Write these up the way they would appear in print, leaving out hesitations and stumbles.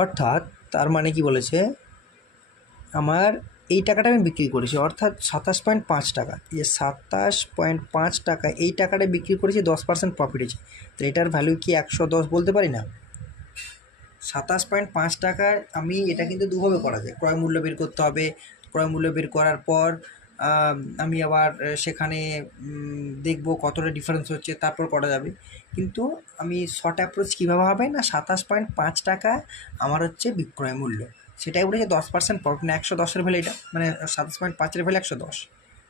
অর্থাৎ তার মানে কি বলেছে, আমার এই টাকাটা আমি বিক্রি করেছি, অর্থাৎ 27.5 টাকা, এই 27.5 টাকা এই টাকাটা বিক্রি করেছি, 10% প্রফিট হয়েছে। তো এটার ভ্যালু কি 110 বলতে পারি না? 27.5 টাকায় আমি এটা কিন্তু দুভাবে করা যায়, ক্রয় মূল্য বের করতে হবে, ক্রয় মূল্য বের করার পর আমি আবার সেখানে দেখব কতটা ডিফারেন্স হচ্ছে, তারপর করা যাবে। কিন্তু আমি শর্ট অ্যাপ্রোচ কীভাবে হবে না, 27.5 টাকা আমার হচ্ছে বিক্রয় মূল্য, সেটাই বলেছে 10% প্রফিট, না 110-এর ভ্যালু এটা, মানে 27.5-এর ভ্যালু 110।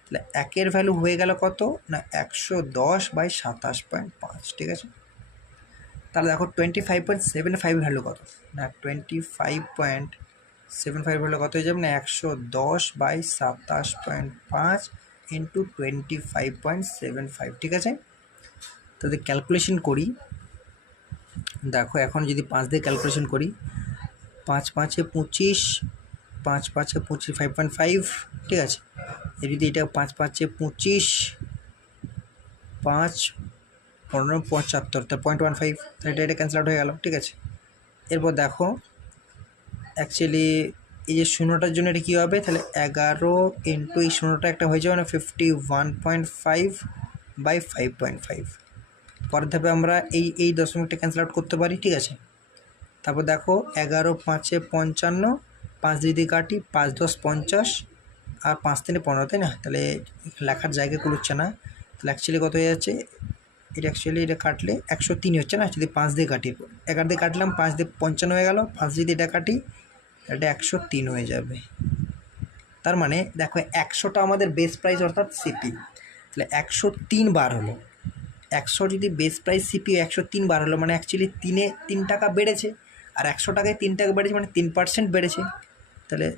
তাহলে একের ভ্যালু হয়ে গেল কত না 110/27.5, ঠিক আছে। তাহলে দেখো 25.75 ভ্যালু কত না 25.75 ভ্যালু কত হয়ে যাবে না 110/27.5 ইন্টু 25.75, ঠিক আছে। তাহলে ক্যালকুলেশন করি, দেখো এখন যদি 5 দিয়ে ক্যালকুলেশন করি, 5×5=25, 5×5=25, 5.5, ঠিক আছে। যদি এটা 5×5=25, 5×15=75, তা 0.15, তাহলে এটা ক্যান্সেল আউট হয়ে গেল, ঠিক আছে। এরপর দেখো অ্যাকচুয়ালি এই যে শূন্যটার জন্য এটা কী হবে, তাহলে 11 ইন্টু এই শূন্যটা একটা হয়ে যাবে না 51.5/5.5। পরের ধাপে আমরা এই দশমিকটা ক্যান্সেল আউট করতে পারি, ঠিক আছে। তারপর দেখো 11×5=55, 5 দিয়ে কাটি, 5×10=50, আর 5×3=15, তাই না। তাহলে লেখার জায়গা কুলোচ্ছে না, তাহলে অ্যাকচুয়ালি কত হয়ে যাচ্ছে, এটা অ্যাকচুয়ালি এটা কাটলে 103 হচ্ছে না, যদি 5 দিয়ে কাটি, 11 দিয়ে কাটলাম, 5 দিয়ে 55 হয়ে গেল, 5 যদি এটা কাটি এটা 103 হয়ে যাবে। তার মানে দেখো 100টা আমাদের বেস প্রাইস অর্থাৎ সিপি, তাহলে 103 বার হলো, 100 যদি বেস প্রাইস সিপি 103 বার হলো, মানে অ্যাকচুয়ালি 3 টাকা বেড়েছে, আর 100 টাকায় 3 টাকা বেড়েছে, মানে 3% বেড়েছে, তাহলে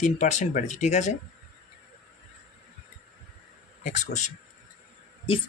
3% বেড়েছে, ঠিক আছে। Next question, if